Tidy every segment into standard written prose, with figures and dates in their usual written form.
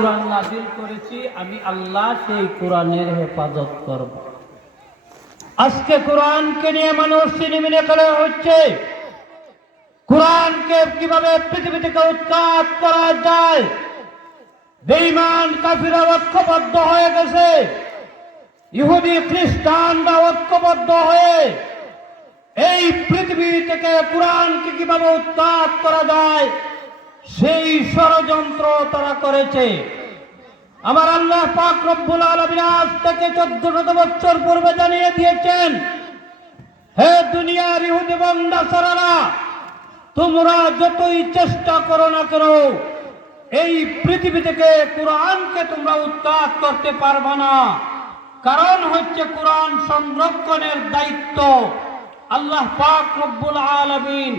কোরআন নাযিল করেছি, আমি আল্লাহ সেই কোরআনের হেফাজত করব। আজকে কোরআনকে নিয়ে মানুষ ছিনিমিনি খেলা হচ্ছে। কোরআনকে কিভাবে পৃথিবী থেকে উৎখাত করা যায়, বেঈমান কাফিররা ঐক্যবদ্ধ হয়ে গেছে। ইহুদি খ্রিস্টানরা ঐক্যবদ্ধ হয়ে এই পৃথিবী থেকে কোরআনকে কিভাবে উৎখাত করা যায় সেই ষড়যন্ত্র তারা করেছে। আমার আল্লাহ পাক রব্বুল আলামিন আজ থেকে 14শত বছর পূর্বে জানিয়ে দিয়েছেন, হে দুনিয়ার ইহুদি এবং নাসারারা, তোমরা যতই চেষ্টা করো না কেন এই পৃথিবী থেকে কোরআনকে তোমরা উৎখাত করতে পারবে না। কারণ হচ্ছে কোরআন সংরক্ষণের দায়িত্ব আল্লাহ পাক রব্বুল আলামিন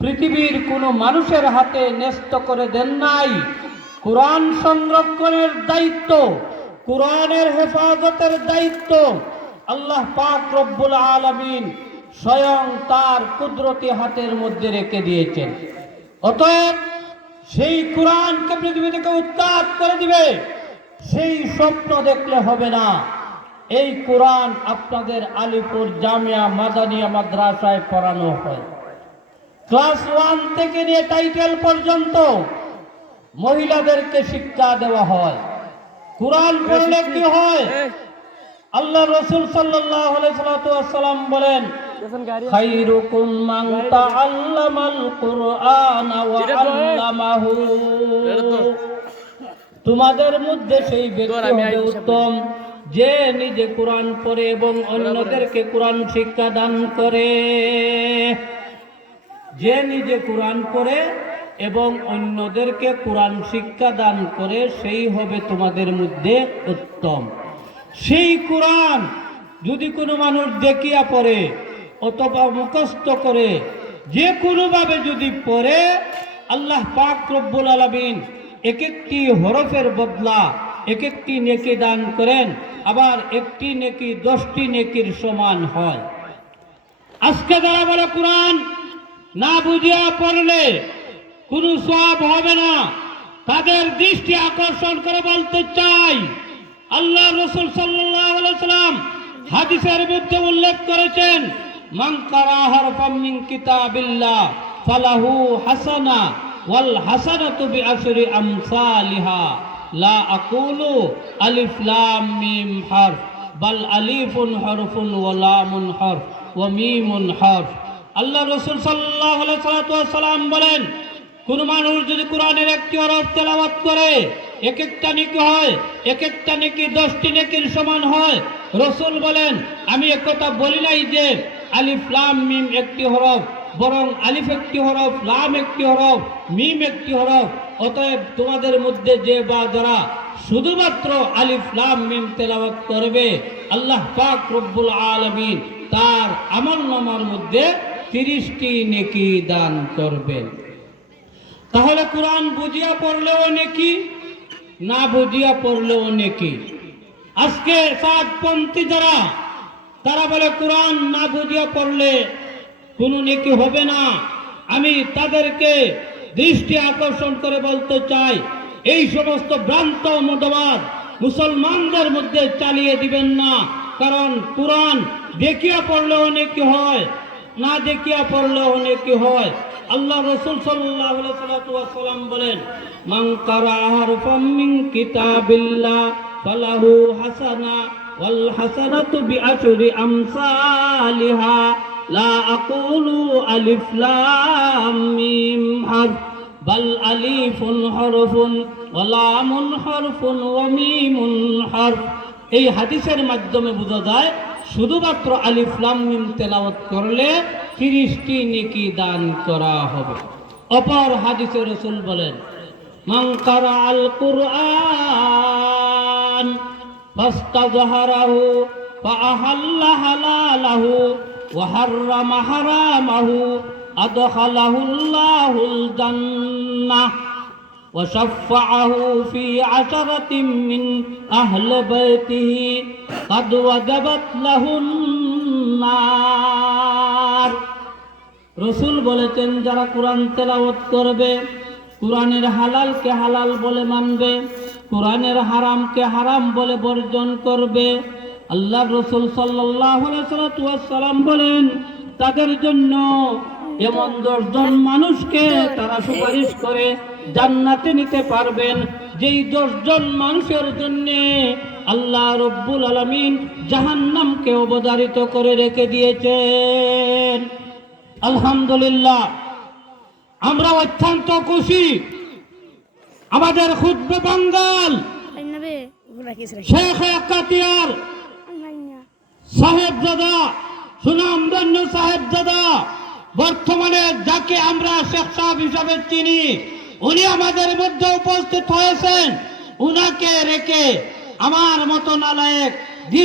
পৃথিবীর কোনো মানুষের হাতে ন্যস্ত করে দেন নাই। কোরআন সংরক্ষণের দায়িত্ব, কোরআনের হেফাজতের দায়িত্ব আল্লাহ পাক রব্বুল আলামিন স্বয়ং তার কুদরতি হাতের মধ্যে রেখে দিয়েছেন। অতএব সেই কোরআনকে পৃথিবী থেকে উৎখাত করে দিবে, সেই স্বপ্ন দেখলে হবে না। এই কোরআন আপনাদের আলিপুর জামিয়া মাদানিয়া মাদ্রাসায় পড়ানো হয়। ক্লাস 1 থেকে নিয়ে টাইটেল পর্যন্ত মহিলাদেরকে শিক্ষা দেওয়া হয়। কোরআন পড়লে কি হয়? আল্লাহ রাসূল সাল্লাল্লাহু আলাইহি ওয়াসাল্লাম বলেন, খায়রুকুম মান তাআল্লামাল কুরআনা ওয়া আল্লামাহু। তোমাদের মধ্যে সেই ব্যক্তি হবে উত্তম যে নিজে কোরআন পড়ে এবং অন্যদেরকে কোরআন শিক্ষা দান করে। যে নিজে কোরআন পড়ে এবং অন্যদেরকে কোরআন শিক্ষা দান করে সেই হবে তোমাদের মধ্যে উত্তম। সেই কোরআন যদি কোনো মানুষ দেখিয়া পড়ে অথবা মুখস্থ করে যে কোনোভাবে যদি পড়ে, আল্লাহ পাক রব্বুল আলামিন এক একটি হরফের বদলা এক একটি নেকি দান করেন, আবার একটি নেকি 10টি নেকির সমান হয়। আজকে যারা বলে কোরআন না বুঝিয়া পড়লে কোনো সওয়াব হবে না, তাদের দৃষ্টি আকর্ষণ করে বলতে চাই, আল্লাহ রাসূল সাল্লাল্লাহু আলাইহি ওয়াসাল্লাম হাদিসের মধ্যে উল্লেখ করেছেন, মান কারা হারফাম মিন কিতাবিল্লাহ ফালাহু হাসানা ওয়াল হাসানাতু বিআশরি আমসালিহা লা আকুলু আলিফ লাম মিম হারফ বাল আলিফুন হরফুন ওয়া লামুন হরফ ওয়া মিমুন হরফ। আল্লাহ রাসূল সাল্লাল্লাহু আলাইহি ওয়াসাল্লাম বলেন, কোন মানুষ যদি কোরআনের একটি হরফ তেলাওয়াত করে এক একটা নেকি হয়, এক একটা নেকি 10টি নেকির সমান হয়। রাসূল বলেন, আমি একথা বলি নাই যে আলিফ লাম মিম একটি হরফ, বরং আলিফ একটি হরফ, লাম একটি হরফ, মিম একটি হরফ। অতএব তোমাদের মধ্যে যে বা যারা শুধুমাত্র আলিফ লাম মিম তেলাওয়াত করবে, আল্লাহ পাক রব্বুল আলামিন তার আমলনামার মধ্যে 30টি নেকি দান করবেন। তাহলে কোরআন বুঝিয়া পড়লেও নেকি, না বুঝিয়া পড়লেও নেকি। আজকে সাতপন্থী যারা, তারা বলে কোরআন না বুঝিয়া পড়লে কোনো নেকি হবে না। আমি তাদেরকে দৃষ্টি আকর্ষণ করে বলতে চাই, এই সমস্ত ভ্রান্ত মতবাদ মুসলমানদের মধ্যে চালিয়ে দিবেন না। কারণ কোরআন দেখিয়া পড়লেও নেকি হয়, না দেখিয়া পড়লেও নেকি হয়। আল্লাহ রাসূল সাল্লাল্লাহু আলাইহি ওয়াসাল্লাম বলেন, মান কারা হারফাম মিন কিতাবিল্লাহ ফালাহু হাসানা ওয়াল হাসানাতু বিআশরি আমসালিহা লা আকুলু আলিফ লাম মিম হারফ বাল আলিফুন হরফুন ওয়া লামুন হরফুন ওয়া মিমুন হরফ। এই হাদিসের মাধ্যমে বোঝা যায় শুধুমাত্র আলিফ লাম মিম তেলাওয়াত করলে 30টি নেকি দান করা হবে। অপর হাদিসে রাসূল বলেন, মান কারা আল কুরআন ফাস্তাযহারাহু ফাআহাল্লা হালালাহু ওয়া হাররামা হারামাহু আদখালাহুল্লাহুল জান্নাহ ওয়া শাফাআহু ফি 'আশরাতিন মিন আহলি বাইতিহি ক্বাদ ওয়াজাবাত লাহুন নার। রাসূল বলেছেন, যারা কোরআন তেলাওয়াত করবে, কোরআনের হালালকে হালাল বলে মানবে, কোরআনের হারামকে হারাম বলে বর্জন করবে। আল্লাহ রসুল সাল্লাল্লাহু আলাইহি ওয়াসাল্লাম বলেন, তাদের জন্য এমন 10 জন মানুষকে তারা সুপারিশ করে জান্নাতে নিতে পারবেন, যেই 10 জন মানুষের জন্য আল্লাহ রব্বুল আলামিন জাহান্নামকে অবধারিত করে রেখে দিয়েছেন। আলহামদুলিল্লাহ, আমরা অত্যন্ত খুশি। আমাদের খুতবে বাঙ্গাল শেখ একাতিয়ার সাহেবজাদা, সুনামধন্য সাহেবজাদা, বর্তমানে যাকে আমরা শেখ সাহেব হিসাবে চিনি, উনি আমাদের মধ্যে উপস্থিত হয়েছেন। উনাকে রেখে আমার মতো নালায়েক দীর্ঘ